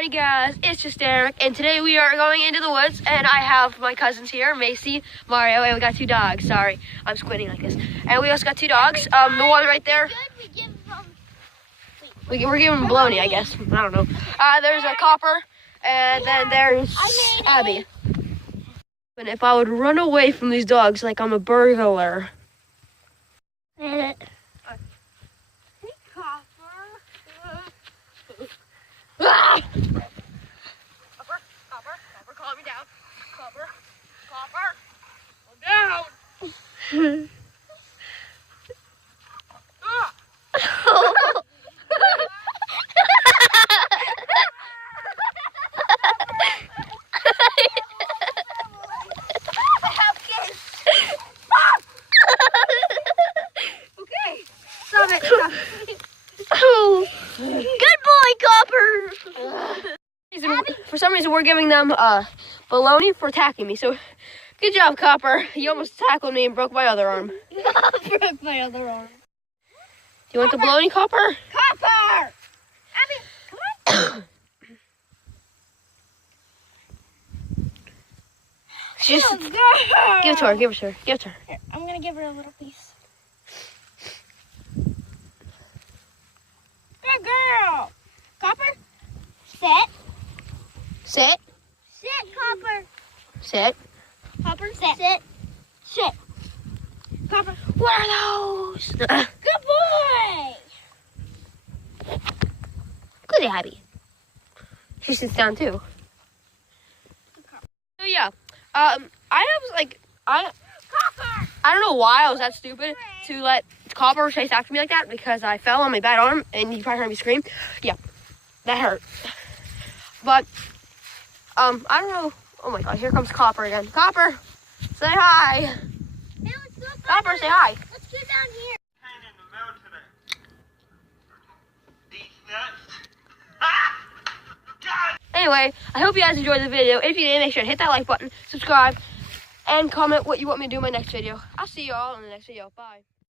Howdy guys, it's just Eric, and today we are going into the woods, and I have my cousins here, Macy, Mario, and we got two dogs. Sorry, I'm squinting like this. And we also got two dogs. The one right there, we're giving them bologna, I guess. I don't know. There's a Copper, and then there's Abby. And if I would run away from these dogs like I'm a burglar. Ah! Copper, calm me down. Copper, calm down. Okay, stop it. Oh, good boy, Copper. For some reason, we're giving them bologna for attacking me. So, good job, Copper. You almost tackled me and broke my other arm. Broke my other arm. Do you want the bologna, Copper? Copper! Abby, come on. Just Good girl. give it to her. Give it to her. Give it to her. Here, I'm gonna give her a little piece. Good girl. Copper, sit. Sit. Sit, Copper. Sit. Copper, sit. Sit. Sit. Copper. What are those? Good boy. Good, Abby. She sits down too. So yeah, I don't know why I was that stupid to let Copper chase after me like that, because I fell on my bad arm and you probably heard me scream. Yeah, that hurt. But I don't know. Oh my God, here comes Copper again. Copper, say hi. Hey, let's go. Copper, say hi. Let's get down here. Anyway, I hope you guys enjoyed the video. If you did, make sure to hit that like button, subscribe, and comment what you want me to do in my next video. I'll see you all in the next video. Bye.